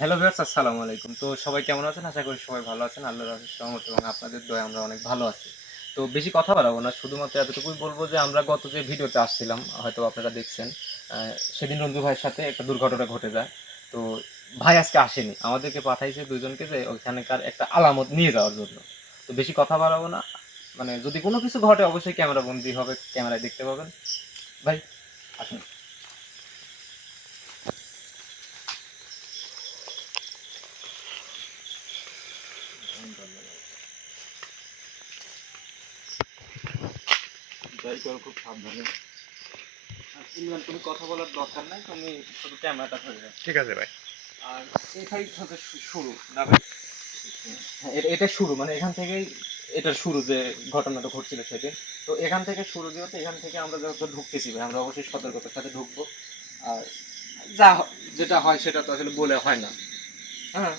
Hello viewers আসসালামু আলাইকুম। তো সবাই কেমন আছেন? আশা করি সবাই ভালো আছেন। আল্লাহর রাহের সহমত এবং আপনাদের দয়া আমরা অনেক ভালো আছি। তো বেশি কথা বাড়াবো না, শুধুমাত্র এতটুকুই বলব যে আমরা গত যে ভিডিওতে আসছিলাম, হয়তো আপনারা দেখছেন সেদিন রঞ্জু ভাইয়ের সাথে একটা দুর্ঘটনা ঘটে যায়। তো ভাই আজকে আসেনি। আমাদেরকে পাঠাইছে দুজনকে যে ওইখানকার একটা আলামত নিয়ে যাওয়ার জন্য। তো বেশি কথা বাড়াবো না। মানে যদি কোনো কিছু ঘটে, অবশ্যই ক্যামেরা বন্দি হবে, ক্যামেরায় দেখতে পাবেন। ভাই, আসুন। করো খুব সাবধানে। ইমরান তুমি কথা বলার দরকার নাই তুমি শুধু ক্যামেরাটা ধরে রাখো। ঠিক আছে ভাই। আর এটাই হচ্ছে শুরু না ভাই? এটা- শুরু মানে এখান থেকেই এটার শুরু যে ঘটনাটা ঘটছিল সেদিন। তো এখান থেকে শুরু যেহেতু এখান থেকে আমরা যখন ঢুকতেছি ভাই আমরা অবশ্যই সতর্কতার সাথে ঢুকবো। আর যা যেটা হয় সেটা তো আসলে বলে হয় না। হ্যাঁ?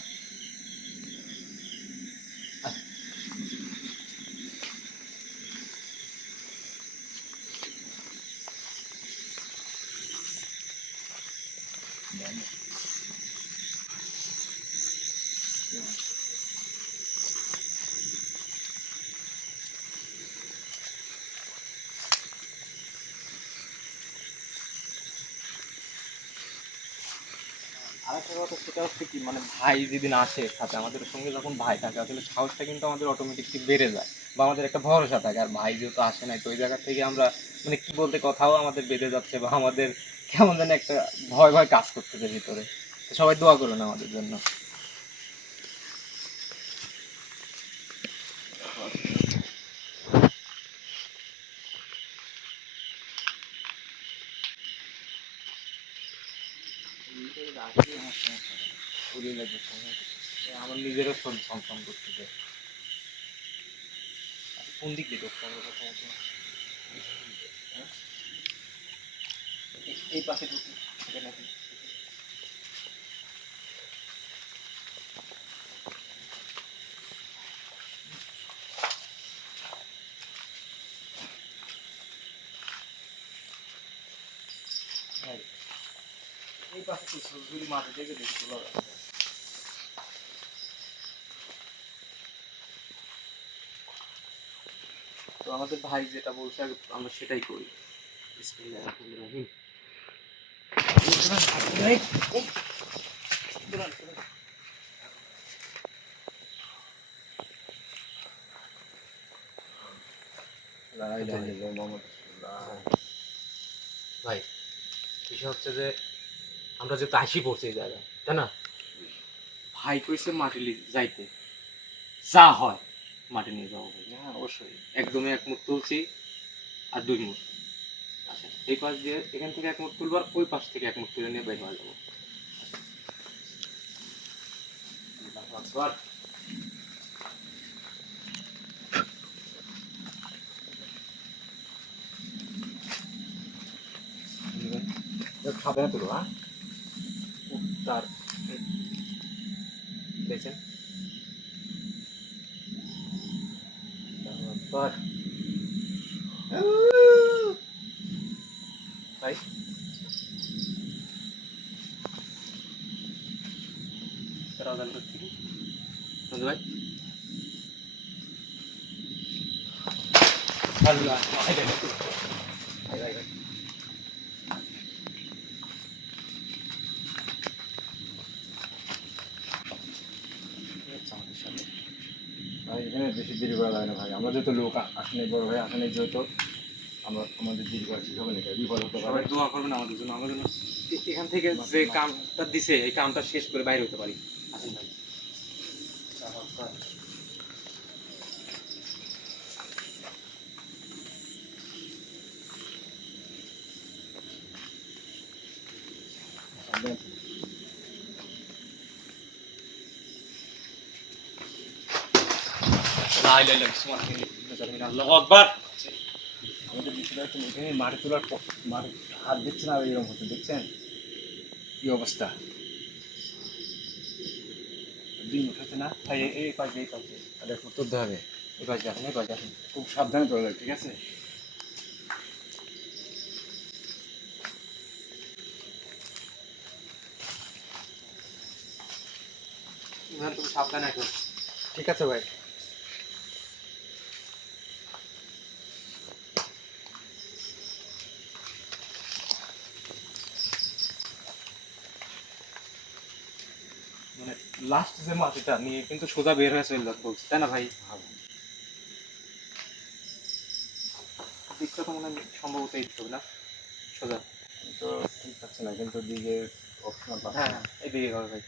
কথা সেটা হচ্ছে কি মানে ভাই যেদিন আসে সাথে, আমাদের সঙ্গে যখন ভাই থাকে, আসলে সাহসটা কিন্তু আমাদের অটোমেটিকলি বেড়ে যায় বা আমাদের একটা ভরসা থাকে। আর ভাই যেহেতু আসে নাই, তো ওই জায়গা থেকে আমরা মানে কি বলতে, কথাও আমাদের বেড়ে যাচ্ছে বা আমাদের কেমন যেন একটা ভয় ভয় কাজ করতেছে ভিতরে। সবাই দোয়া করুন আমাদের জন্য। আমার নিজেরও শরীর ছমছম করতেছে আচ্ছা, কোন দিক দিয়ে ঢুকতে হবে? হ্যাঁ? এই- পাশে ঢুকি নাকি এই পাশে সরজুরি মাঠে দেখে দেখতে পাবে তো আমাদের ভাই যেটা বলছে আমরা সেটাই করি। ভাই বিষয় হচ্ছে যে আমরা যেহেতু আসি পড়ছি এই জায়গায় তাই না? ভাই কইছে মাটিলি যাইতে। যা হয়। মাটি নিয়ে যাব ভাই হ্যাঁ অবশ্যই। একদমই এক মুঠ তুলছি আর দুই মুঠ আচ্ছা এই পাশ দিয়ে এখান থেকে এক মুঠ তুলবো আর ওই পাশ থেকে এক মুঠ তুলে নিয়ে বের হয়ে যাব। সাবধানে তুলো হ্যাঁ? তার দেখছেন? আল্লাহু আকবার। ভাই তারা আজান করছে কি? নন্দু ভাই আল্লাহ ভাই, ভাই, ভাই, ভাই, ভাই। কি হচ্ছে আমাদের সাথে? ভাই, এখানে বেশি দেরি করা লাগে না ভাই। আমরা যেহেতু লোক আসেনি, বড় ভাই আসেনি যেহেতু। আমরা আমাদের দেরি করা ঠিক হবে না বিপদ হতে পারে। দোয়া করবেন আমাদের জন্য। আমাদের জন্য এখান থেকে যে কামটা দিছে, এই কামটা শেষ করে বাইরে হতে পারি আসেন ভাই সাবধানে। লা ইলাহা ইল্লাল্লাহ আল্লাহু আকবার আমাদের বিষয়টা হচ্ছে এখানে মাটি তোলার মাটি হাত দিচ্ছে না এরকম হচ্ছে দেখছেন? কি অবস্থা? দিন উঠেছে না? ভাই এই- এই পাশ দিয়ে এই পাশ। দিয়ে তাহলে একটু তুলতে হবে। এই পাশ দিয়ে আসেন এই পাশ দিয়ে আসেন। খুব সাবধানে তোলা ঠিক আছে? সাবধানে ঠিক আছে ভাই মানে লাস্ট যে মাটিটা নিয়ে কিন্তু সোজা বের হয়ে চলে যাচ্ছে বলছি তাই না ভাই? দিকটা তো মনে হয় সম্ভবত এই হবে না? সোজা। তো ঠিক আছে না কিন্তু দিকে অপশনাল হ্যাঁ হ্যাঁ এইদিকে হবে ভাই।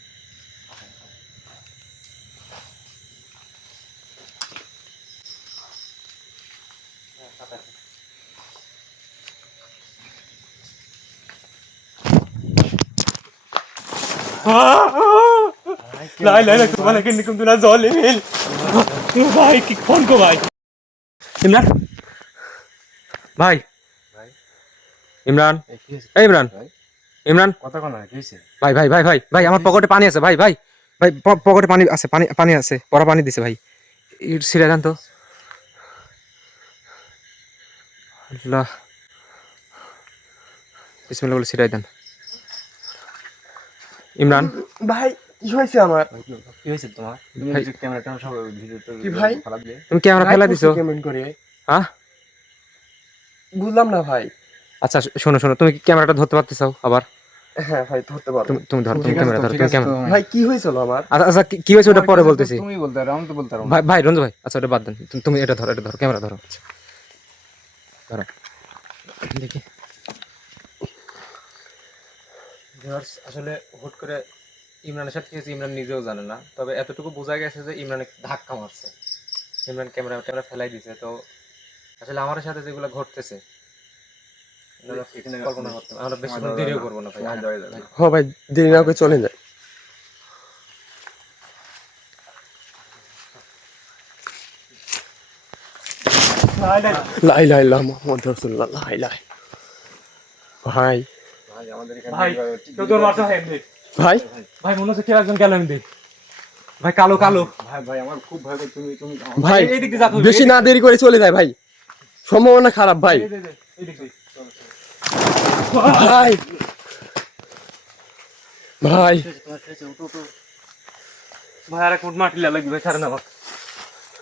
হ্যাঁ, লাই লাই তোমার লাগে নিকুম তুনা জল এমিল ভাই কি ফোন কো ভাই। ইমরান? ভাই। ভাই। ইমরান? এই কি ইমরান। ভাই। ইমরান? কথা কোন কি হয়েছে? ভাই ভাই ভাই ভাই ভাই আমার পকেটে পানি আছে ভাই ভাই ভাই পকেটে পানি আছে পানি পানি আছে পরা পানি দিছে ভাই। ইট সিরে দেন তো। আল্লাহ। বিসমিল্লাহ বলে দেন। ইমরান? ভাই কি হয়েছে আমার? কি হয়েছে তোমার? তুমি ভাই। যে ক্যামেরাটা সব ভিডিওতে কি ভাই? তুমি ক্যামেরা ফেলা দিছো? কেমন করে? হ্যাঁ? বুঝলাম না ভাই। আচ্ছা শোনো শোনো তুমি কি ক্যামেরাটা ধরতে পারতেছো আবার? হ্যাঁ ভাই ধরতে পারব। তুমি তুমি ধরো তুমি ক্যামেরা ধরো তুমি ক্যামেরা ভাই কি হয়েছিল আমার? আচ্ছা আচ্ছা কি- হয়েছে ওটা পরে বলতেছি? তুমি বলতে পারো আমি তো বলতে পারব ভাই ভাই রঞ্জু ভাই আচ্ছা ওটা বাদ দেন। তুমি- তুমি এটা ধরো এটা ধরো ক্যামেরা ধরো। ধরো। দেখি। আসলে হুট করে ইমরানের সাথে কি হয়েছে ইমরান নিজেও জানে না। তবে এতটুকু বোঝা গেছে যে ইমরান ধাক্কা মারছে। ইমরান ক্যামেরা ট্যামেরা ফেলাই দিছে তো আসলে আমার সাথে যেগুলো ঘটতেছে এগুলো এখানে কল্পনা করতে আমরা বেশি দেরিও করব না ভাই। সময় দেওয়া যাবে না। হ ভাই দেরি না করে চলে যায় লাই লাই লা মোহাম্মদ রাসূলুল্লাহ লাই লাই। ভাই। ভাই আমাদের এখানে ভাই, তোর মারছে। ভাই? ভাই মনে হচ্ছে কেউ একজন গেল এমনি ভাই কালো কালো। ভাই ভাই আমার খুব ভয় করে তুমি তুমি ভাই এই দিক হবে, বেশি না দেরি করে চলে যায় ভাই। সম্ভাবনা খারাপ ভাই। ভাই। ভাই। ভাই আর ফুট মাটি লাগবে ভাই ছাড়েন আমার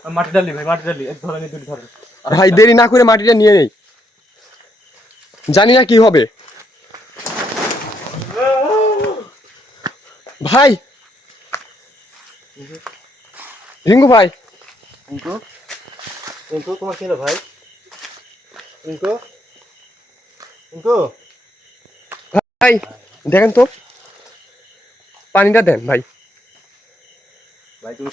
আর মাটি ডালি ভাই মাটি ডালি এক ধরেন এই দুটি ধরেন ভাই দেরি না করে মাটিটা নিয়ে নেই। জানি না কি হবে। ভাই। রিঙ্কু ভাই। কিন্তু কিন্তু তোমার হলো ভাই? কিন্তু কিন্তু ভাই দেখেন তো। পানিটা দেন ভাই। ভাই তুমি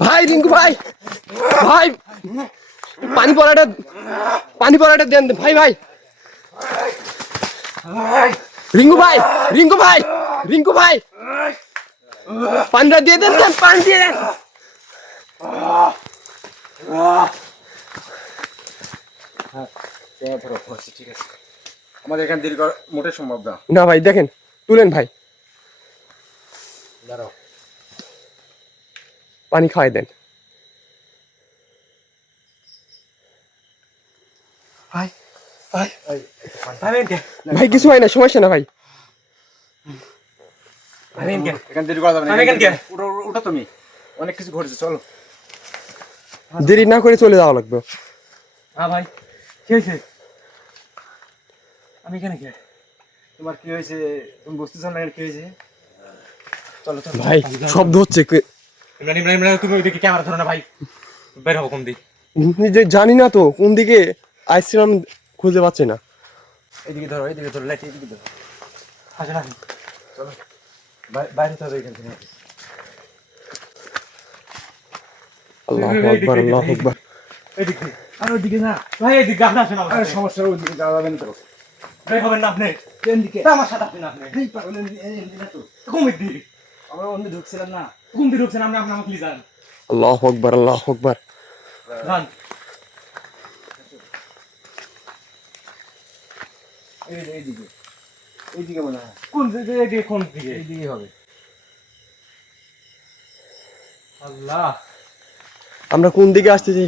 ভাই রিঙ্কু ভাই। ভাই পানি পড়াটা পানি পড়াটা দেন ভাই ভাই। রিঙ্কু ভাই রিঙ্কু ভাই রিঙ্কু ভাই। পানিটা দিয়ে দেন দেন পানি দিয়ে দেন। ঠিক আছে। আমাদের এখানে দেরি করা মোটে সম্ভব না। না ভাই দেখেন তুলেন ভাই। দাঁড়াও। পানি খাওয়াই দেন। ভাই ভাই কিছু হয় না সমস্যা না ভাই। দেরি না আমি এখানে কে? ওটা ওটা তুমি। অনেক কিছু ঘটেছে চলো। দেরি না করে চলে যাওয়া লাগবে। হ্যাঁ ভাই কি হয়েছে? আমি এখানে কে? তোমার কি হয়েছে? তুমি বুঝতেছো না কি হয়েছে? চলো চলো। ভাই শব্দ হচ্ছে ইমরান ইমরান ইমরান তুমি ওইদিকে ক্যামেরা ধরো না ভাই। বের হব কোন দিক? নিজে জানি না তো কোন দিকে আইসক্রিম খুঁজে পাচ্ছি না। এইদিকে ধরো এইদিকে ধরো লাইট এইদিকে ধরো। আসেন আসেন বাই- বাইরে তো এখান থেকে। আল্লাহ আকবার আল্লাহ আকবার। এদিক। আর ওইদিকে না। ভাই এদিকে আপনি আসেন আরে সমস্যা ওইদিকে যাওয়া যাবে না তো। বের হবেন না আপনি। কোন দিকে। আমার সাথে আপনি না আপনি। এই পাগল এই- এই- এই না তো কুমির দিকে আমরা অন্য ঢুকছিলাম না। কোন দিকে ঢুকছেন আপনি? আপনি আমাকে নিয়ে যান। আল্লাহ আকবার আল্লাহ আকবার। যান। এইদিকে এইদিকে মনে হয়। কোন দিকে? এদিকে কোন দিকে? এইদিকে হবে। আল্লাহ। আমরা কোন দিকে আসতেছি?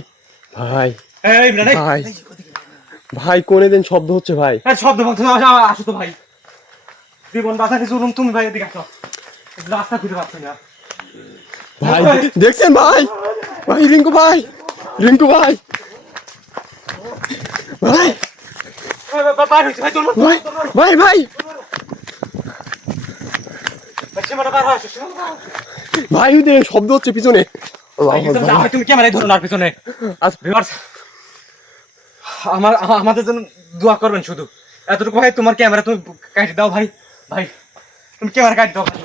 ভাই ভাই ভাই কোনে দিন শব্দ হচ্ছে ভাই? শব্দ বলতে আসো তো ভাই। জীবন বাঁচানি জুলুম তুমি ভাই এদিকে আসো। রাস্তা খুঁজে পাচ্ছি না। ভাই দেখছেন ভাই? ভাই রিঙ্কু ভাই রিঙ্কু ভাই। ভাই ভাই ভাই ভাই শব্দ হচ্ছে পিছনে। তুমি ক্যামেরায় ধরুন আর পিছনে। আমার আমাদের জন্য দোয়া করবেন শুধু। এতটুকু ভাই তোমার ক্যামেরা তুমি কাটি দাও ভাই। ভাই তুমি ক্যামেরা কাটি দাও ভাই।